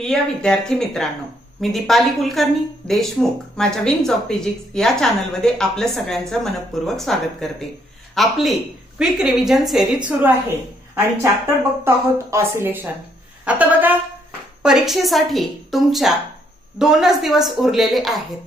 प्रिय विद्यार्थी मित्रांनो, मी दीपाली कुलकर्णी देशमुख माझ्या विंग्स ऑफ फिजिक्स या चॅनलमध्ये आपल्या सगळ्यांचं मनपूर्वक स्वागत करते। आपली क्विक रिव्हिजन सिरीज सुरू आहे आणि चॅप्टर बघतो आहोत ऑसिलेशन। आता बघा, परीक्षेसाठी तुमच्या 2च दिवस उरलेले आहेत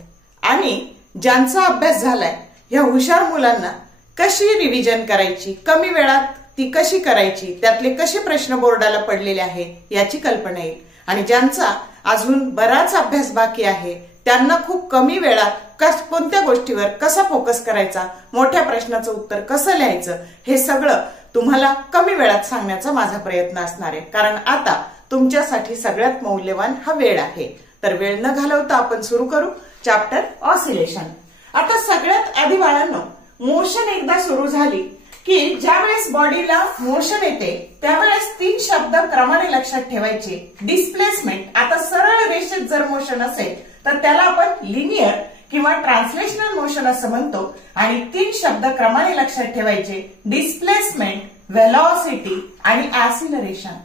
आणि ज्यांचा अभ्यास झालाय या हुशार मुलांना कशी रिव्हिजन करायची, कमी वेळात ती कशी करायची, त्यातले कसे प्रश्न बोर्डाला पडलेले आहे याची कल्पना येईल। आणि ज्यांचा अजून बराच अभ्यास बाकी आहे त्यांना खूप कमी वेळात कोणत्या गोष्टीवर कसा फोकस करायचा, मोठ्या प्रश्नाचं उत्तर कसं लिहायचं, हे सगळं तुम्हाला कमी वेळात सांगण्याचा माझा प्रयत्न असणार आहे। कारण आता तुमच्यासाठी सगळ्यात मौल्यवान हा वेळ आहे। तर वेळ न घालवता आपण सुरू करू चॅप्टर ऑसिलेशन। आता सगळ्यात आधी बाळांनो, मोशन एकदा सुरू झाली की ज्यावेळेस बॉडीला मोशन येते त्यावेळेस 3 शब्द क्रमाने लक्षात ठेवायचे। डिस्प्लेसमेंट, आता सरळ रेषेत जर मोशन असेल तर त्याला आपण लिनियर किंवा ट्रान्सलेशनल मोशन असं म्हणतो। आणि 3 शब्द क्रमाने लक्षात ठेवायचे, डिस्प्लेसमेंट, व्हेलॉसिटी आणि ऍक्सिलरेशन।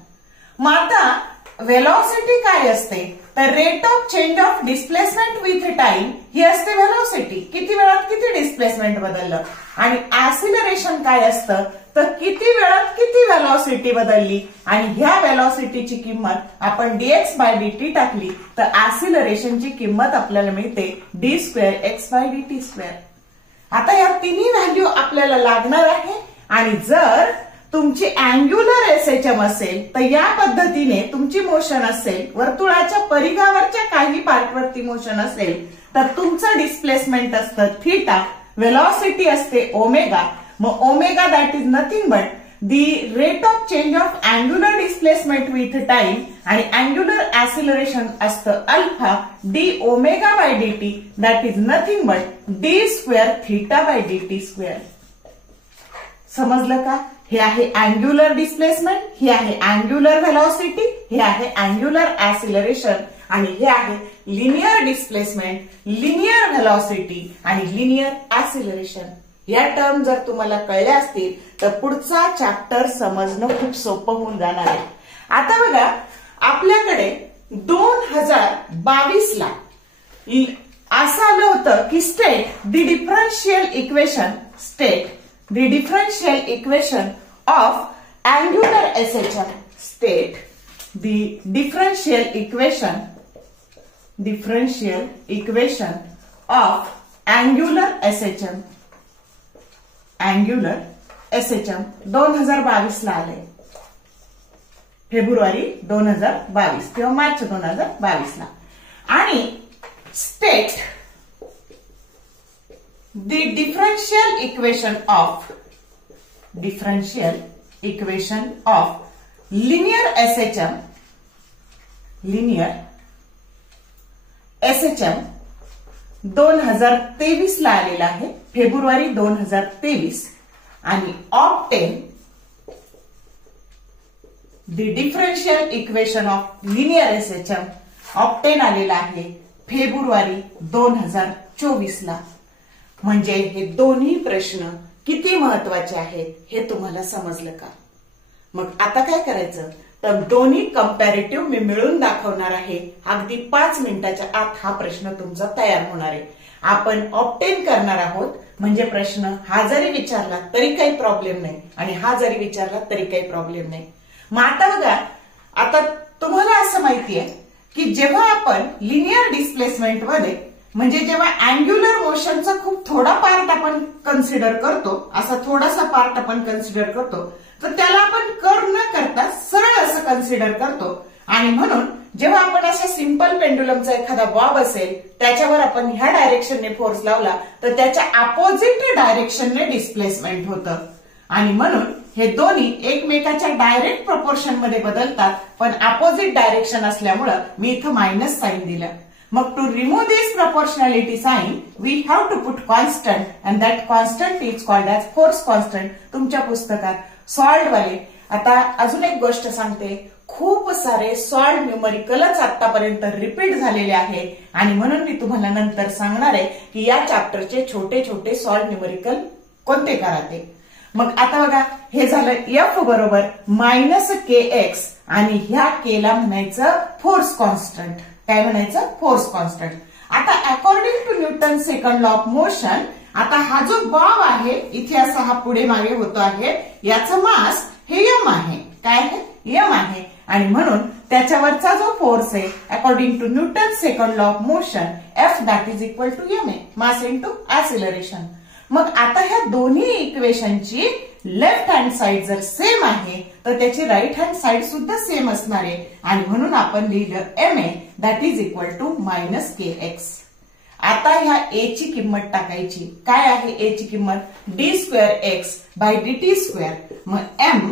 मग आता व्हेलॉसिटी काय असते तर rate of change of displacement with time ही असते व्हेलॉसिटी, किती वेळात किती डिस्प्लेसमेंट बदललं। आणि ऍक्सिलरेशन काय असतं तर किती वेळात किती व्हेलॉसिटी बदलली आणि ह्या व्हेलॉसिटीची किंमत आपण dx/dt टाकली तर ऍक्सिलरेशनची किंमत आपल्याला मिळते d²x/dt²। आता या तिन्ही व्हॅल्यू आपल्याला लागणार आहे आणि जर तुमची अँग्युलर एसएचएम असेल तर या पद्धतीने तुमची मोशन असेल, वर्तुळाच्या परिघावरच्या काही पार्टवरती मोशन असेल तर तुमचं डिस्प्लेसमेंट असतं थीटा, व्हेलॉसिटी असते ओमेगा। मग omega that is nothing but the rate of change of angular displacement with time आणि अँग्युलर ऍक्सिलरेशन असतं alpha, d⍵/dt that is nothing but d²θ/dt²। समजलं का? हे आहे अँग्युलर डिस्प्लेसमेंट, हे आहे अँग्युलर व्हेलॉसिटी, हे आहे अँग्युलर ऍक्सिलरेशन आणि हे आहे लिनियर डिस्प्लेसमेंट, लिनियर व्हेलॉसिटी आणि लिनियर ऍक्सिलरेशन। या टर्म जर तुम्हाला कळल्या असतील तर पुढचा चॅप्टर समजणं खूप सोपं होऊन जाणार आहे। आता बघा, आपल्याकडे 2022 ला असं आलं होतं की state the differential equation of angular SHM, state the differential equation of angular SHM 2022 ला आले, फेब्रुवारी 2022 किंवा मार्च 2022 ला। आणि state the differential equation of linear SHM 2023 ला आलेला आहे, फेब्रुवारी 2023। आणि obtain the differential equation of linear SHM obtain आलेला आहे फेब्रुवारी 2024 ला। म्हणजे हे दोन्ही प्रश्न किती महत्वाचे आहेत हे तुम्हाला समजलं का? मग आता काय करायचं तर दोन्ही कंपॅरेटिव्ह मी मिळून दाखवणार आहे। अगदी 5 मिनिटाच्या आत हा प्रश्न तुमचा तयार होणार आहे। आपण ऑब्टेन करणार आहोत, म्हणजे प्रश्न हा जरी विचारला तरी काही प्रॉब्लेम नाही आणि हा जरी विचारला तरी काही प्रॉब्लेम नाही। मग आता बघा, आता तुम्हाला असं माहितीये की जेव्हा आपण लिनियर डिस्प्लेसमेंट मध्ये म्हणजे जेव्हा अँग्युलर मोशनचा खूप थोडा पार्ट आपण कन्सिडर करतो, असा थोडासा पार्ट आपण कन्सिडर करतो, तर त्याला आपण कर्व न करता सरळ असं कन्सिडर करतो। आणि म्हणून जेव्हा आपण अशा सिंपल पेंडुलमचा एखादा बॉब असेल त्याच्यावर आपण ह्या डायरेक्शनने फोर्स लावला तर त्याच्या अपोजिट डायरेक्शनने डिस्प्लेसमेंट होतं। आणि म्हणून हे दोन्ही एकमेकाच्या डायरेक्ट प्रोपोर्शन मध्ये बदलतात, पण अपोजिट डायरेक्शन असल्यामुळे मी इथं मायनस साइन दिलं। मग to remove this proportionality sign we have to put constant and that constant is called as force constant तुमच्या पुस्तकात सॉल्व्ड वाले। आता अजून एक गोष्ट सांगते, खूप सारे सॉल्व्ड न्यूमरिकलच आतापर्यंत रिपीट झालेले आहे आणि म्हणून मी तुम्हाला नंतर सांगणार आहे की या चॅप्टरचे छोटे छोटे सॉल्व्ड न्यूमरिकल कोणते कराते। मग आता बघा हे झालं एफ बरोबर मायनस के एक्स आणि ह्या केला म्हणायचं फोर्स कॉन्स्टंट. काय म्हणायचं? Force constant. आता according to Newton second law of motion आता हा जो बॉब आहे इथे असा हा पुढे मागे होतो आहे याचं मास हे एम आहे. काय आहे? एम आहे. आणि म्हणून त्याच्यावरचा जो फोर्स आहे according to Newton second law of motion F that is equal to M A mass into acceleration. मग आता ह्या दोन्ही इक्वेशनची लेफ्ट हँड साइड जर सेम आहे तर त्याची राईट हँड साइड सुद्धा सेम असणार आहे आणि म्हणून आपण लिहिलं M A that is equal to minus K X. आता ह्या ए ची किंमत टाकायची. काय आहे ए ची किंमत? D square X by D T square. मग M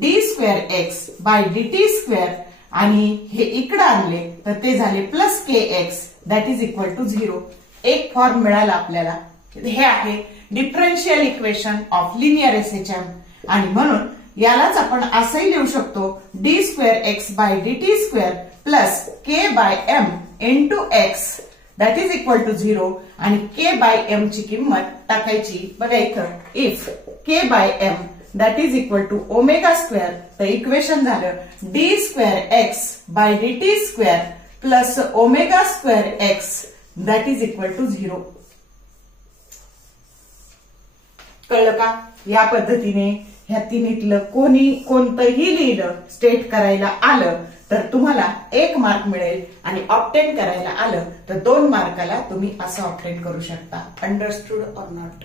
D square X by D T square आणि हे इकडे आणले तर ते झाले plus K X that is equal to 0. एक फॉर्म मिळाला आपल्याला. हे आहे differential equation of linear SHM आणि म्हणून यालाच आपण असंही लिहू शकतो D square X by D T square plus K by M into X that is equal to 0 आणि के बाय एम ची किंमत टाकायची. बघा इथं if K by M that is equal to omega square तर इक्वेशन झालं D square X by D T square plus omega square X that is equal to 0. कळलं का? या पद्धतीने ह्या तिन्हीतलं कोणतंही लिहिलं स्टेट करायला आलं तर तुम्हाला 1 मार्क मिळेल आणि ऑब्टेन करायला आलं तर 2 मार्काला तुम्ही असं ऑब्टेन करू शकता. Understood or not?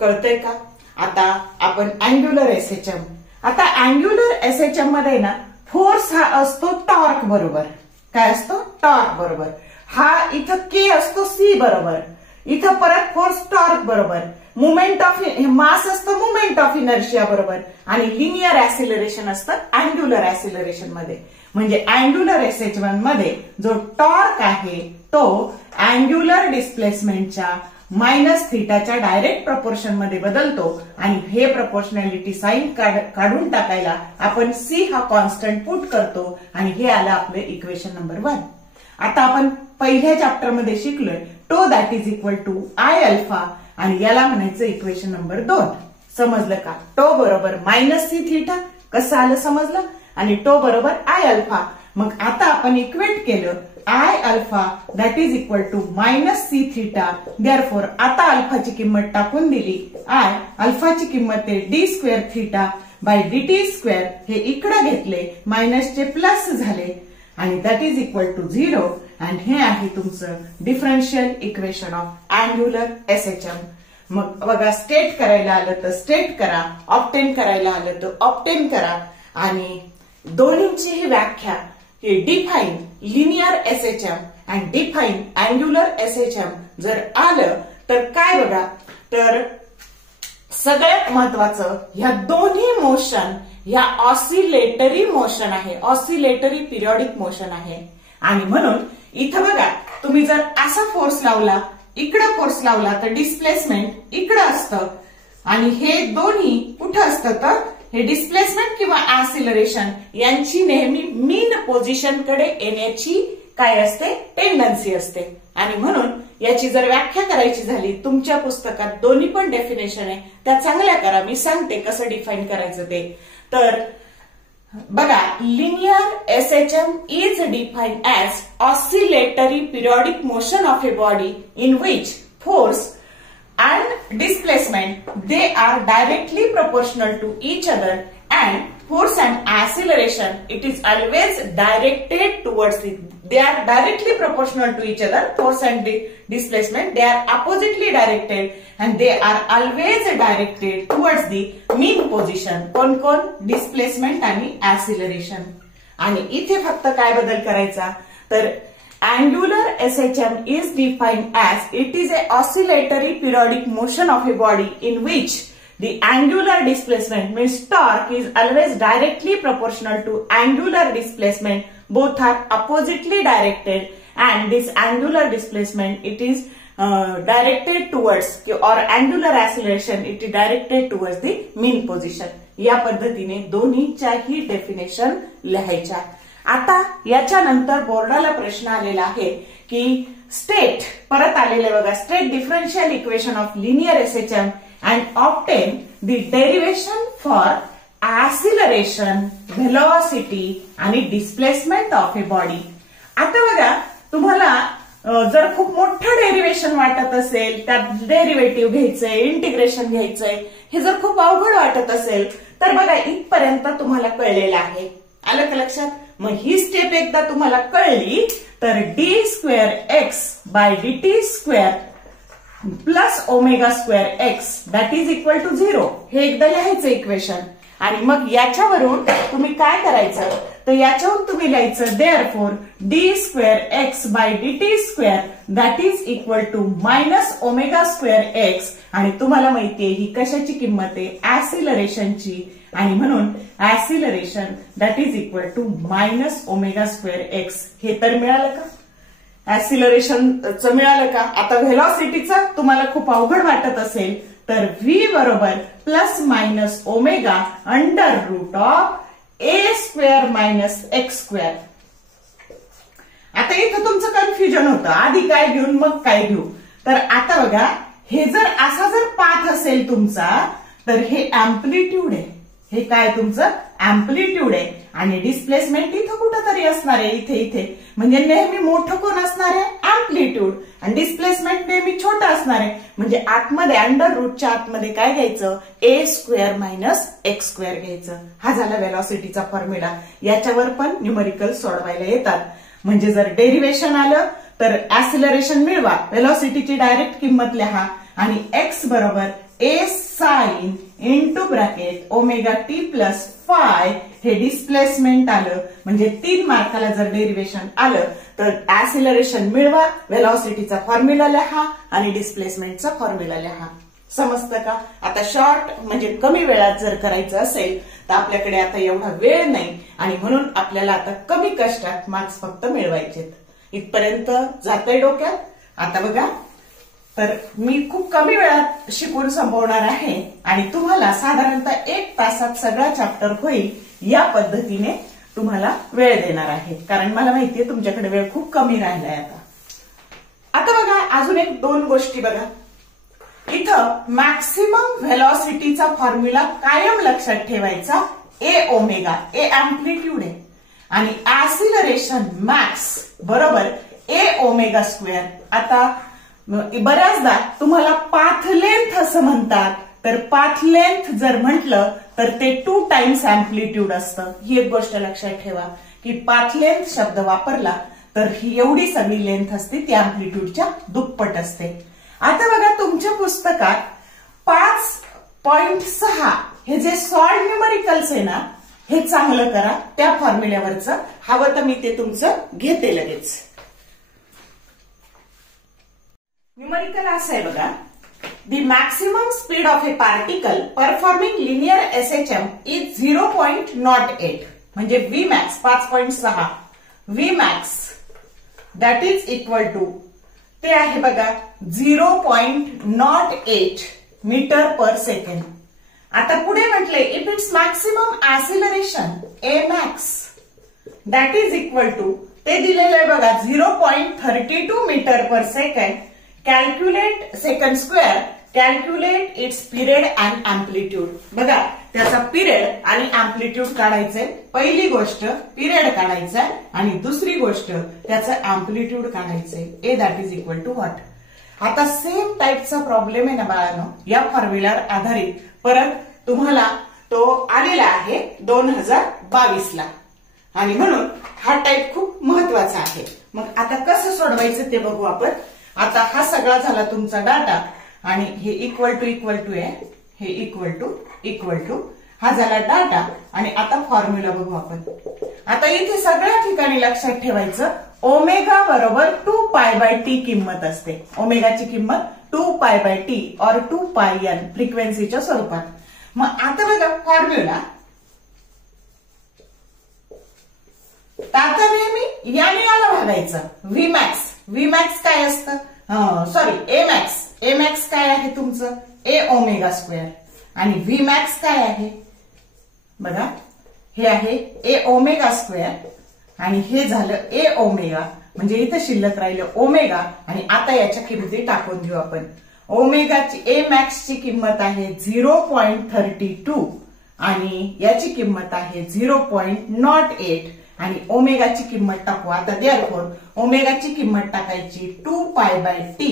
कळतंय का? आता आपण अँग्युलर एसएचएम. आता अँग्युलर एसएचएम मध्ये ना फोर्स हा असतो टॉर्क बरोबर. काय असतो? टॉर्क बरोबर. हा इथं के असतो सी बरोबर. इथं परत फोर्स टॉर्क बरोबर. मुवमेंट ऑफ मास असतं मुवमेंट ऑफ इनर्शिया बरोबर आणि लिनियर ऍक्सिलरेशन असतं अँग्युलर ऍक्सिलरेशन मध्ये. म्हणजे अँग्युलर एसएचएम मध्ये जो टॉर्क आहे तो अँग्युलर डिस्प्लेसमेंटच्या मायनस थीटाच्या डायरेक्ट प्रपोर्शन मध्ये बदलतो आणि हे प्रपोर्शनॅलिटी साइन काढून टाकायला आपण सी हा कॉन्स्टंट पुट करतो आणि हे आलं आपलं इक्वेशन नंबर 1. आता आपण पहिल्या चॅप्टर मध्ये शिकलोय tau that is equal to I alpha आणि याला म्हणायचं इक्वेशन नंबर 2. समजलं का? टो बरोबर मायनस सी थीटा कसं आलं समजलं आणि टो बरोबर आय अल्फा. मग आता आपण इक्वेट केलं I alpha that is equal to minus C theta. Therefore आता अल्फाची किंमत टाकून दिली. आय अल्फाची किंमत आहे D square theta by D T square. हे इकडे घेतले मायनसचे प्लस झाले आणि दॅट इज इक्वल टू 0 आणि हे आहे तुमचं differential equation of angular SHM. मग बघा स्टेट करायला आलं तर स्टेट करा, ऑब्टेन करायला आलं तर ऑब्टेन करा आणि दोन्हीची ही व्याख्या हे define linear SHM and define angular SHM जर आलं तर काय बघा तर सगळ्यात महत्वाचं ह्या दोन्ही मोशन ह्या ऑसिलेटरी मोशन आहे. ऑसिलेटरी पिरियॉडिक मोशन आहे आणि म्हणून इथं बघा तुम्ही जर असा फोर्स लावला इकडं फोर्स लावला तर डिस्प्लेसमेंट इकडं असतं आणि हे दोन्ही कुठं असतं तर हे डिस्प्लेसमेंट किंवा ऍक्सिलरेशन यांची नेहमी मीन पोझिशन कडे येण्याची काय असते टेंडन्सी असते आणि म्हणून याची जर व्याख्या करायची झाली तुमच्या पुस्तकात दोन्ही पण डेफिनेशन आहे त्या चांगल्या करा. मी सांगते कसं डिफाईन करायचं ते. तर बघा linear SHM is defined as oscillatory periodic motion of a body in which force and displacement they are directly proportional to each other and force and acceleration it is always directed towards it. They are directly proportional to each other. Force and displacement they are oppositely directed and they are always directed towards the mean position. कोण displacement आणि acceleration. आणि इथे फक्त काय बदल करायचा तर Angular SHM is defined as it is a oscillatory periodic motion of a body in which the angular displacement means torque is always directly proportional to angular displacement. Both are oppositely directed and this angular displacement it is directed towards or angular acceleration it is directed towards the mean position. या पद्धतीने दोन्हीच्याही definition लिहायच्या. आता याच्यानंतर बोर्डाला प्रश्न आलेला आहे की state परत आलेले बघा state differential equation of linear SHM and obtain the derivation for ऍसिलरेशन, velocity आणि डिस्प्लेसमेंट ऑफ ए बॉडी. आता बघा, तुम्हाला जर खूप मोठं डेरिवेशन वाटत असेल, त्यात डेरिव्हेटिव्ह घ्यायचंय, इंटिग्रेशन घ्यायचंय, हे जर खूप अवघड वाटत असेल तर बघा इथपर्यंत तुम्हाला कळलेलं आहे. आलं का लक्षात? मग ही स्टेप एकदा तुम्हाला कळली तर D square X by dt square plus omega square X that is equal to 0 हे एकदा लिहायचं इक्वेशन. आणि मग याच्यावरून तुम्ही काय करायचं, तर याच्यावरून तुम्ही लिहायचं therefore D square X by dt square that is equal to minus omega square X. आणि तुम्हाला माहितीये ही कशाची किंमत आहे? ऍसिलरेशनची. आणि म्हणून acceleration that is equal to minus omega square X. हे तर मिळालं का? ऍसिलरेशनचं मिळालं का? आता व्हेलॉसिटीचं तुम्हाला खूप अवघड वाटत असेल तर v बरोबर plus minus omega under root of A square minus X square. आता इथं तुमचं कन्फ्युजन होतं, आधी काय घेऊन मग काय घेऊ. तर आता बघा, हे जर असा जर पाथ असेल तुमचा तर हे अँप्लिट्यूड आहे. हे काय तुमचं अँप्लिट्यूड आहे. आणि डिस्प्लेसमेंट इथं कुठंतरी असणार आहे, इथे. म्हणजे नेहमी मोठं कोण असणार आहे? अँप्लिट्यूड. आणि डिस्प्लेसमेंट नेहमी छोटं असणार आहे. म्हणजे आतमध्ये अंडर रूटच्या आतमध्ये काय घ्यायचं? ए स्क्वेअर मायनस एक्स स्क्वेअर घ्यायचं. हा झाला व्हेलॉसिटीचा फॉर्म्युला. याच्यावर पण न्यूमरिकल सोडवायला येतात. म्हणजे जर डेरिव्हेशन आलं तर ऍसिलरेशन मिळवा, व्हेलॉसिटीची डायरेक्ट किंमत लिहा आणि एक्स बरोबर A sine into bracket omega T plus phi हे डिस्प्लेसमेंट आलं. म्हणजे 3 मार्काला जर डेरिव्हेशन आलं तर ऍसिलरेशन मिळवा, व्हेलॉसिटीचा फॉर्म्युला लिहा आणि डिस्प्लेसमेंटचा फॉर्म्युला लिहा. समजतं का? आता शॉर्ट म्हणजे कमी वेळात जर करायचं असेल तर आपल्याकडे आता एवढा वेळ नाही आणि म्हणून आपल्याला आता कमी कष्टात मार्क्स फक्त मिळवायचे. इथपर्यंत जातंय डोक्यात? आता बघा, तर मी खूप कमी वेळात शिकून संपवणार आहे आणि तुम्हाला साधारणतः 1 तासात सगळा चॅप्टर होईल या पद्धतीने तुम्हाला वेळ देणार आहे. कारण मला माहितीये तुमच्याकडे वेळ खूप कमी राहिलाय. आता बघा, अजून 1-2 गोष्टी बघा. इथं मॅक्सिमम व्हेलॉसिटीचा फॉर्म्युला कायम लक्षात ठेवायचा. ए ओमेगा, ए अँप्लिट्यूड आहे. आणि ऍसिलरेशन मॅक्स बरोबर ए ओमेगा स्क्वेअर. आता बऱ्याचदा तुम्हाला पाथ लेंथ असं म्हणतात, तर पाथ लेंथ जर म्हटलं तर ते 2 टाइम्स अँप्लिट्यूड असतं. ही एक गोष्ट लक्षात ठेवा की पाथ लेंथ शब्द वापरला तर ही एवढी सगळी लेंथ असते, ती अँप्लिट्यूडच्या दुप्पट असते. आता बघा, तुमच्या पुस्तकात 5.6 हे जे सॉल्ड न्यूमरिकल्स आहे ना, हे चांगलं करा. त्या फॉर्म्युल्यावरचं हवं तर मी ते तुमचं घेते लगेच. न्यूमरिकल असं आहे बघा. The maximum speed of a particle performing linear SHM is 0.08. म्हणजे V max 5.6 V max that is equal to ते आहे बघा 0.08 मीटर पर सेकंड. आता पुढे म्हटले if its maximum acceleration A max that is equal to ते दिलेलं आहे बघा 0.32 metre per second. Calculate second square, calculate its period and amplitude. बघा, त्याचा पिरियड आणि अँप्लिट्यूड काढायचंय. पहिली गोष्ट पिरियड काढायचा आणि दुसरी गोष्ट त्याचं अँप्लिट्यूड काढायचंय. A that is equal to what. आता सेम टाईपचा प्रॉब्लेम आहे ना बाळांनो, या फॉर्म्युल्यावर आधारित परत तुम्हाला तो आलेला आहे 2022ला आणि म्हणून हा टाईप खूप महत्वाचा आहे. मग आता कसं सोडवायचं ते बघू आपण. आता हा सगळा झाला तुमचा डाटा आणि हे इक्वल टू आहे, हे इक्वल टू हा झाला डाटा. आणि आता फॉर्म्युला बघू आपण. आता इथे सगळ्या ठिकाणी लक्षात ठेवायचं ओमेगा बरोबर 2π/t किंमत असते. ओमेगाची किंमत 2π/t और 2πn फ्रिक्वेन्सीच्या स्वरूपात. मग आता बघा फॉर्म्युला, आता नेहमी याने याला भागायचं. व्ही मॅक्स काय असतं? ए मॅक्स काय आहे तुमचं? ए ओमेगा स्क्वेअर. आणि व्ही मॅक्स काय आहे बघा, हे आहे ए ओमेगा स्क्वेअर आणि हे झालं ए ओमेगा. म्हणजे इथं शिल्लक राहिलं ओमेगा आणि आता याच्या किमती टाकून देऊ आपण. ओमेगाची ए मॅक्सची किंमत आहे 0.32 आणि याची किंमत आहे 0.08 आणि ओमेगाची किंमत टाकू आता. देअरफॉर ओमेगाची किंमत टाकायची 2π/t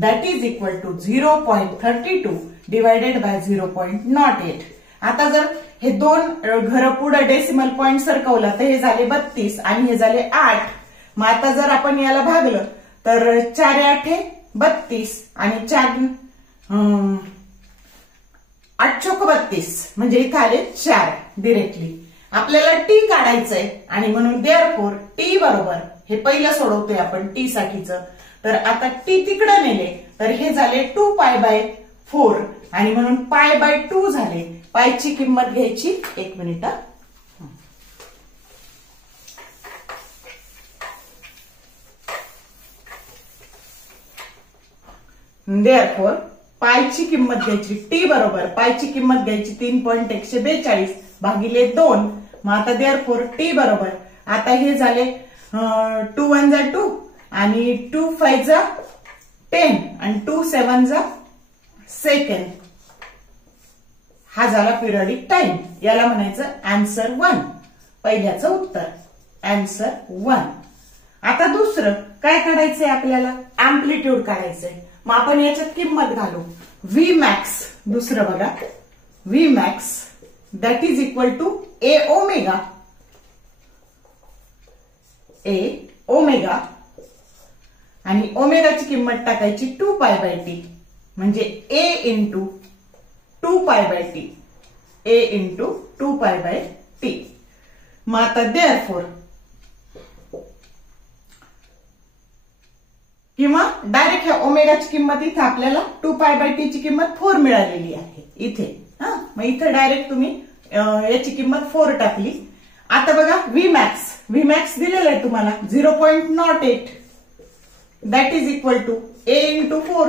that is equal to 0.32 divided by 0.08. आता जर हे दोन घर पुढे डेसिमल पॉइंट सरकवला तर हे झाले 32 आणि हे झाले 8. मग आता जर आपण याला भागलं तर 4×8 32 आणि 8×32 म्हणजे इथे आले 4 डिरेक्टली. आपल्याला टी काढायचंय आणि म्हणून देअरफॉर टी बरोबर हे पहिलं सोडवतोय आपण टी साठीच. तर आता टी तिकडे नेले तर हे झाले 2π/4 आणि म्हणून π/2 झाले. पायची किंमत घ्यायची 1 मिनिट. देअरफॉर पायची किंमत घ्यायची टी बरोबर पायची किंमत घ्यायची 3.142 भागिले 2. मग आता देअरफॉर टी बरोबर आता हे झाले 2 1 जा 2 आणि 2 5 जा 10 आणि 2 7 जा सेकंड. हा झाला पिरियडिक टाइम. याला म्हणायचं आन्सर 1. पहिल्याचं उत्तर आन्सर 1. आता दुसरं काय काढायचंय आपल्याला अँप्लिट्यूड काढायचंय. मग आपण याच्यात किंमत घालू. व्ही मॅक्स दुसरं बघा V max that is equal to A omega आणि ओमेगाची किंमत टाकायची 2π/t म्हणजे a into 2π/t a into 2π/t. मग आता देअरफॉर किंवा डायरेक्ट ह्या ओमेगाची किंमत इथे आपल्याला 2π/t ची किंमत 4 मिळालेली आहे इथे. मग इथे डायरेक्ट तुम्ही याची किंमत 4 टाकली. आता बघा व्ही मॅक्स दिलेलं आहे तुम्हाला 0.08 that is equal to a into 4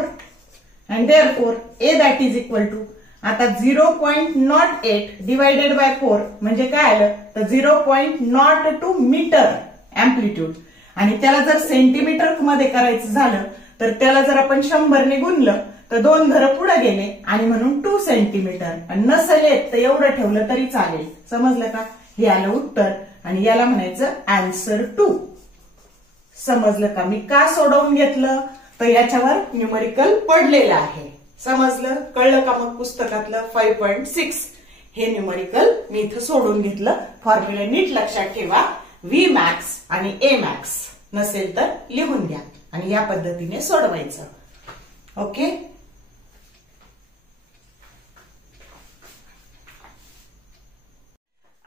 and therefore a that is equal to आता 0.08 डिवायडेड बाय 4 म्हणजे काय आलं तर 0.02 मीटर अँप्लिट्यूड. आणि त्याला जर सेंटीमीटर मध्ये करायचं झालं तर त्याला जर आपण 100 ने गुणलं तर 2 घरं पुढे गेले आणि म्हणून 2 सेंटीमीटर. आणि नसेल तर एवढं ठेवलं तरी चालेल. समजलं का. हे आलं उत्तर आणि याला म्हणायचं आन्सर 2. समजलं का. मी का सोडवून घेतलं तर याच्यावर न्यूमरिकल पडलेलं आहे. समजलं कळलं का. मग पुस्तकातलं 5.6 हे न्यूमरिकल मी इथं सोडून घेतलं. फॉर्म्युला नीट लक्षात ठेवा. व्ही मॅक्स आणि ए मॅक्स नसेल तर लिहून घ्या आणि या पद्धतीने सोडवायचं. ओके.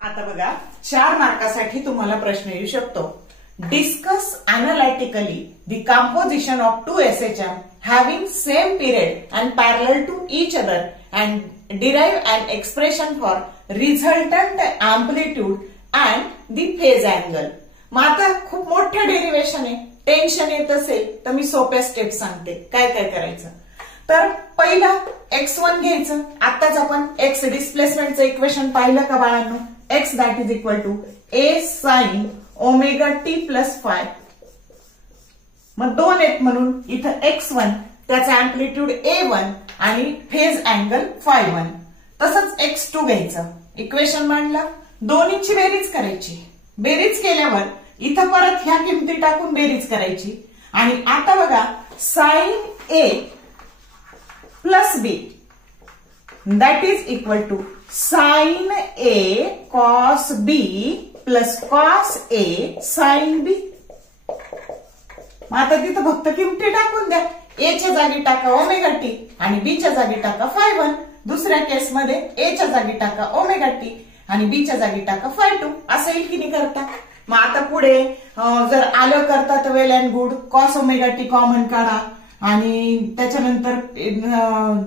आता बघा 4 मार्कासाठी तुम्हाला प्रश्न येऊ शकतो. Discuss अनालिटिकली the composition of 2 SHM having same period and parallel to each other and derive an expression for resultant amplitude and the phase angle. मग आता खूप मोठं डेरिव्हेशन आहे. टेन्शन येत असेल तर मी सोप्या स्टेप सांगते काय काय करायचं. तर पहिला x1 घ्यायचं. आताच आपण x डिस्प्लेसमेंटचं इक्वेशन पाहिलं का बाळांनो. x that is equal to a sin omega T plus phi. मग 2 आहेत म्हणून इथं x1 त्याचा अँप्लिट्यूड a1 आणि फेज अँगल φ1. तसंच x2 घ्यायचं. इक्वेशन मांडलं. दोन्हीची बेरीज करायची. बेरीज केल्यावर इथं परत ह्या किमती टाकून बेरीज करायची. आणि आता बघा sine A plus B that is equal to sine A cos B plus cos A sine B. मग आता तिथं फक्त किमती टाकून द्या. ए च्या जागी टाका ओमेगा टी आणि बी च्या जागी टाका φ1. दुसऱ्या केसमध्ये ए च्या जागी टाका ओमेगा टी आणि बी च्या जागी टाका φ2. असं येईल की नाही करता. मग आता पुढे जर आलं करता तर well and good. Cos omega t common काढा आणि त्याच्यानंतर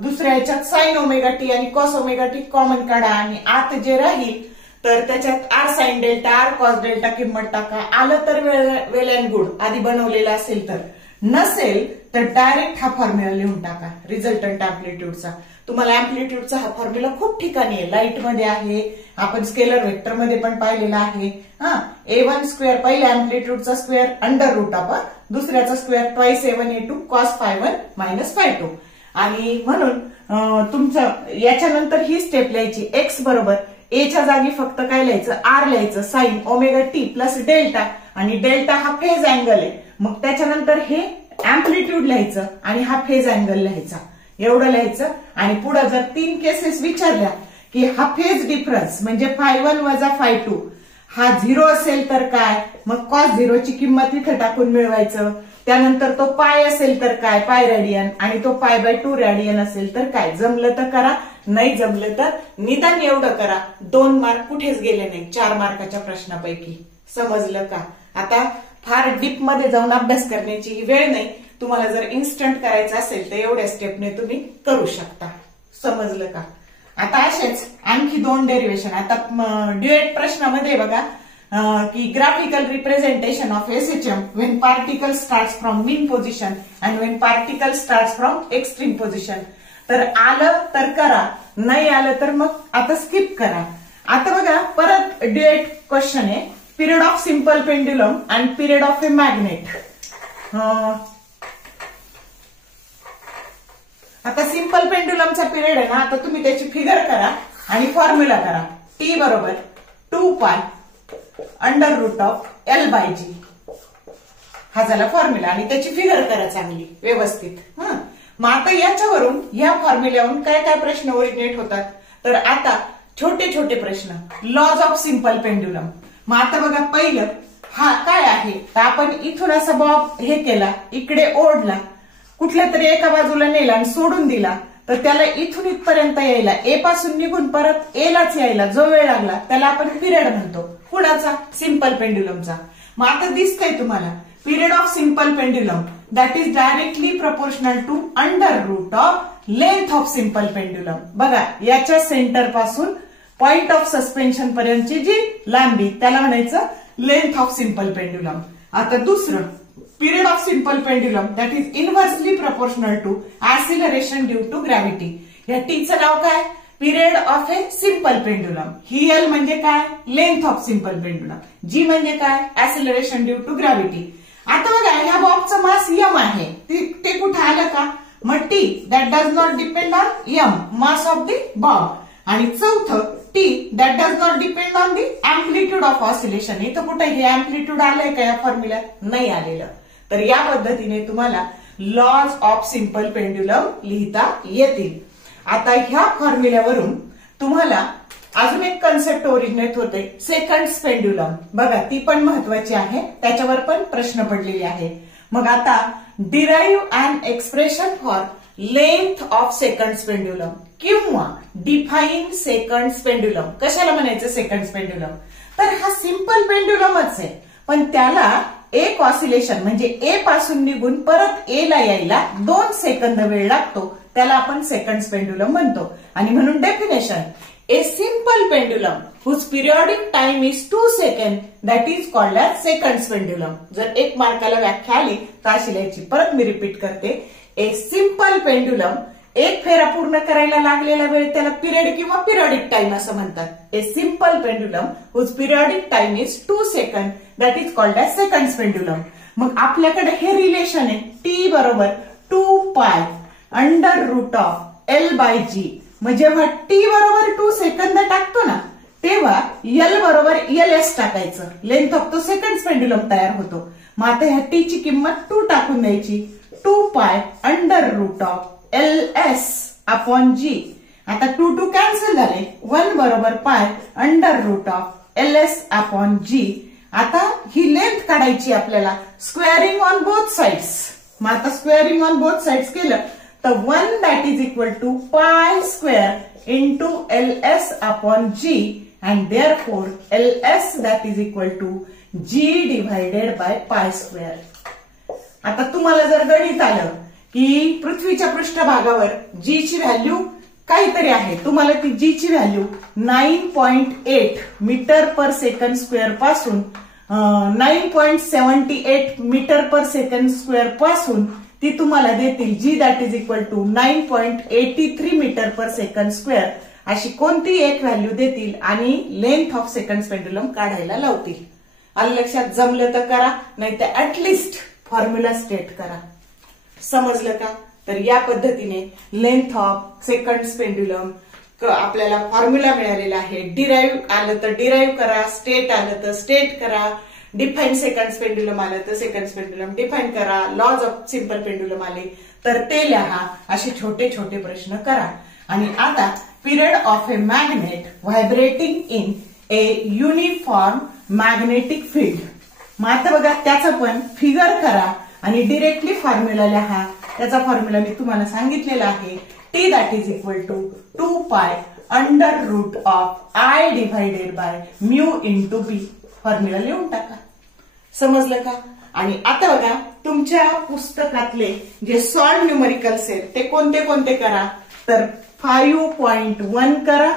दुसऱ्या याच्यात साइन ओमेगा टी आणि कॉस ओमेगा टी कॉमन काढा आणि आत जे राहील तर त्याच्यात r sine delta r cos delta किंमत टाका. आलं तर वेल अँड गुड आधी बनवलेला असेल तर. नसेल तर डायरेक्ट हा फॉर्म्युला लिहून टाका रिझल्टंट अँप्लिट्यूडचा. तुम्हाला अँप्लिट्यूडचा हा फॉर्म्युला खूप ठिकाणी आहे. लाईट मध्ये आहे. आपण स्केलर वेक्टर मध्ये पण पाहिलेला आहे. a1 स्क्वेअर पहिल्या अँप्लिट्यूडचा स्क्वेअर अंडर रूट ऑफ दुसऱ्याचा square twice a1 a2 cos φ1 minus φ2. आणि म्हणून तुमचं याच्यानंतर ही स्टेप लिहायची. एक्स बरोबर एच्या जागी फक्त काय लिहायचं, आर लिहायचं, sign omega T plus delta, आणि डेल्टा हा फेज अँगल आहे. मग त्याच्यानंतर हे अँप्लिट्यूड लिहायचं आणि हा फेज अँगल लिहायचा, एवढं लिहायचं. आणि पुढे जर 3 केसेस विचारल्या की हा फेज डिफरन्स म्हणजे φ1 वजा φ2 हा 0 असेल तर काय, मग cos 0 ची किंमत इथे टाकून मिळवायचं. त्यानंतर तो पाय असेल तर काय, पाय रेडियन, आणि तो π/2 रेडियन असेल तर काय. जमलं तर करा, नाही जमलं तर निदान एवढं करा. 2 मार्क कुठेच गेले नाही 4 मार्काच्या प्रश्नापैकी. समजलं का? आता फार डीप मध्ये जाऊन अभ्यास करण्याची ही वेळ नाही. तुम्हाला जर इन्स्टंट करायचं असेल तर एवढ्या स्टेपने तुम्ही करू शकता. समजलं का? आता असेच आणखी 2 डेरिव्हेशन. आता ड्युएट प्रश्नामध्ये बघा की graphical representation of SHM when particle starts from mean position and when particle starts from extreme position. तर आलं तर करा, नाही आलं तर मग आता स्किप करा. आता बघा परत ड्युएट क्वेश्चन आहे. Period of simple pendulum and period of A magnet. आता सिंपल पेंड्युलमचा पिरियड आहे ना, आता तुम्ही त्याची फिगर करा आणि फॉर्म्युला करा. टी बरोबर 2π √L/G हा झाला फॉर्म्युला, आणि त्याची फिगर करा चांगली व्यवस्थित. मग आता याच्यावरून या फॉर्म्युल्यावरून काय काय प्रश्न ओरिजिनेट होतात, तर आता छोटे छोटे प्रश्न. Laws of simple pendulum. मग आता बघा पहिलं हा काय आहे, तर आपण इथून असा बॉब हे केला, इकडे ओढला, कुठल्या तरी एका बाजूला नेला आणि सोडून दिला, तर त्याला इथून इथपर्यंत यायला, ए पासून निघून परत ए लाच यायला जो वेळ लागला त्याला आपण पिरियड म्हणतो. कुणाचा? सिंपल पेंड्युलमचा. मग आता दिसतंय तुम्हाला period of simple pendulum that is directly proportional to √ऑफ लेंथ ऑफ सिंपल पेंड्युलम. बघा याच्या सेंटर पासून पॉइंट ऑफ सस्पेन्शन पर्यंतची जी लांबी त्याला म्हणायचं लेंथ ऑफ सिंपल पेंड्युलम. आता दुसरं period of simple pendulum that is inversely proportional to acceleration due to gravity. या टीचं नाव काय? Period of a simple pendulum. ही एल म्हणजे काय? Length of simple pendulum. G म्हणजे काय? Acceleration due to gravity. आता बघा ह्या बॉबचं मास यम आहे, ते कुठं आलं का? मग T that does not depend on M mass of the bob. आणि चौथं T that does not depend on the amplitude of oscillation. इथं कुठे हे अँप्लिट्यूड आलंय का या फॉर्म्युल्यात? नाही आलेलं. तर या पद्धतीने तुम्हाला लॉज ऑफ सिंपल पेंड्युलम लिहिता येतील. आता ह्या फॉर्म्युल्यावरून तुम्हाला अजून एक कन्सेप्ट ओरिजिनेट होते, सेकंड पेंड्युलम. बघा ती पण महत्वाची आहे, त्याच्यावर पण प्रश्न पडलेले आहे. मग आता derive an expression for length of second pendulum किंवा डिफाईन सेकंड पेंड्युलम. कशाला म्हणायचं सेकंड पेंड्युलम? तर हा सिंपल पेंड्युलमच आहे, पण त्याला एक ऑसिलेशन म्हणजे ए पासून निघून परत ए ला यायला 2 सेकंद वेळ लागतो, त्याला आपण सेकंड पेंड्युलम म्हणतो. आणि म्हणून definition, a simple pendulum whose periodic time is 2 second that is called as second pendulum. जर 1 मार्काला व्याख्या आली तर अशी लिहायची. परत मी रिपीट करते, ए सिंपल पेंड्युलम, एक फेरा पूर्ण करायला लागलेला वेळ त्याला पिरियड किंवा पिरियडिक टाइम असं म्हणतात. A simple pendulum whose periodic time is 2 second that is called as second pendulum. मग आपल्याकडे हे रिलेशन आहे, टी बरोबर 2π √L/G. मग जेव्हा टी बरोबर 2 सेकंद टाकतो ना, तेव्हा एल बरोबर LS टाकायचं, लेंथ ऑफ तो सेकंड पेंड्युलम तयार होतो. मग आता ह्या टी ची किंमत 2 टाकून द्यायची, 2π √LS/G. आता 2 कॅन्सल झाले, 1 बरोबर π √LS/G. आता ही लेंथ काढायची आपल्याला, स्क्वेअरिंग ऑन बोथ साइड्स. मग आता स्क्वेअरिंग ऑन बोथ साइड्स केलं तर 1 that is equal to π² into LS/G and therefore LS that is equal to G divided by π². आता तुम्हाला जर गणित आलं की पृथ्वीच्या पृष्ठभागावर G ची व्हॅल्यू काहीतरी आहे, तुम्हाला ती G ची value 9.8 metre per second square पासून 9.78 मीटर पर सेकंड स्क्वेअर पासून ती तुम्हाला देतील G that is equal to 9.83 metre per second square. अशी कोणती एक व्हॅल्यू देतील आणि लेंथ ऑफ सेकंड पेंड्युलम काढायला लावतील. आलं लक्षात? जमलं तर करा, नाही तर ऍटलिस्ट फॉर्म्युला स्टेट करा. समजलं का? तर या पद्धतीने लेंथ ऑफ सेकंड्स पेंड्युलम आपल्याला फॉर्म्युला मिळालेला आहे. डिराईव्ह आलं तर डिराईव्ह करा, स्टेट आलं तर स्टेट करा, डिफाईन सेकंड्स पेंड्युलम आलं तर सेकंड्स पेंड्युलम डिफाईन करा, लॉज ऑफ सिंपल पेंड्युलम आले तर ते लिहा. असे छोटे छोटे प्रश्न करा. आणि आता period of A magnet vibrating in A uniform magnetic field. मग आता बघा त्याचं पण फिगर करा आणि डिरेक्टली फॉर्म्युला लिहा. त्याचा फॉर्म्युला मी तुम्हाला सांगितलेला आहे. T that is equal to 2 pi under root of I divided by mu into B. Formula लिहून टाका. समजलं का? आणि आता बघा तुमच्या पुस्तकातले जे सॉल्व न्यूमरिकल्स आहेत ते कोणते कोणते करा तर 5.1 करा,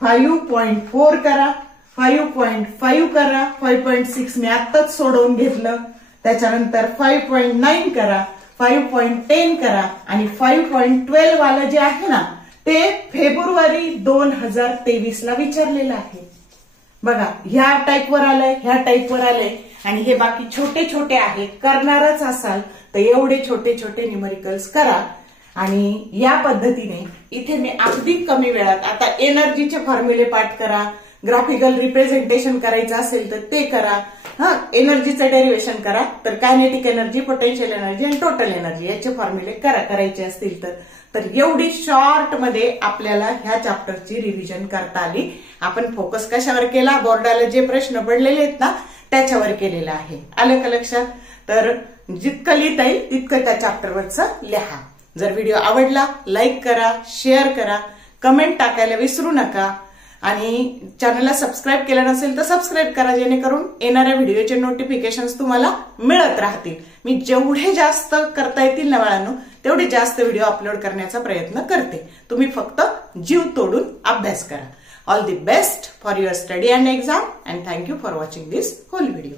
5.4 करा, 5.5 करा, 5.6 मी आत्ताच सोडवून घेतलं. त्याच्यानंतर 5.9 करा, 5.10 करा आणि 5.12 वाला जे आहे ना ते फेब्रुवारी 2023 ला विचारलेलं आहे. बघा ह्या टाईपवर आलंय, ह्या टाईपवर आलंय आणि हे बाकी छोटे छोटे आहेत. करणारच असाल तर एवढे छोटे छोटे न्यूमरिकल्स करा. आणि या पद्धतीने इथे मी अगदी कमी वेळात आता एनर्जीचे फॉर्म्युले पाठ करा, ग्राफिकल रिप्रेझेंटेशन करायचं असेल तर ते करा. एनर्जीचं डेरिव्हेशन करा तर कायनेटिक एनर्जी, पोटेन्शियल एनर्जी आणि टोटल एनर्जी याचे फॉर्म्युले करायचे असतील तर एवढी शॉर्ट मध्ये आपल्याला ह्या चॅप्टरची रिव्हिजन करता आली. आपण फोकस कशावर केला? बोर्डाला जे प्रश्न पडलेले आहेत ना त्याच्यावर केलेला आहे. आलं का लक्षात? तर जितकं लिहिता येईल तितकं त्या चॅप्टरवरचं लिहा. जर व्हिडिओ आवडला लाईक करा, शेअर करा, कमेंट टाकायला विसरू नका आणि चॅनलला सबस्क्राईब केलं नसेल तर सबस्क्राईब करा जेणेकरून येणाऱ्या व्हिडिओचे नोटिफिकेशन्स तुम्हाला मिळत राहतील. मी जेवढे जास्त करता येतील ना बाळांनो तेवढे जास्त व्हिडिओ अपलोड करण्याचा प्रयत्न करते. तुम्ही फक्त जीव तोडून अभ्यास करा. All the best for your study and exam and thank you for watching this whole video.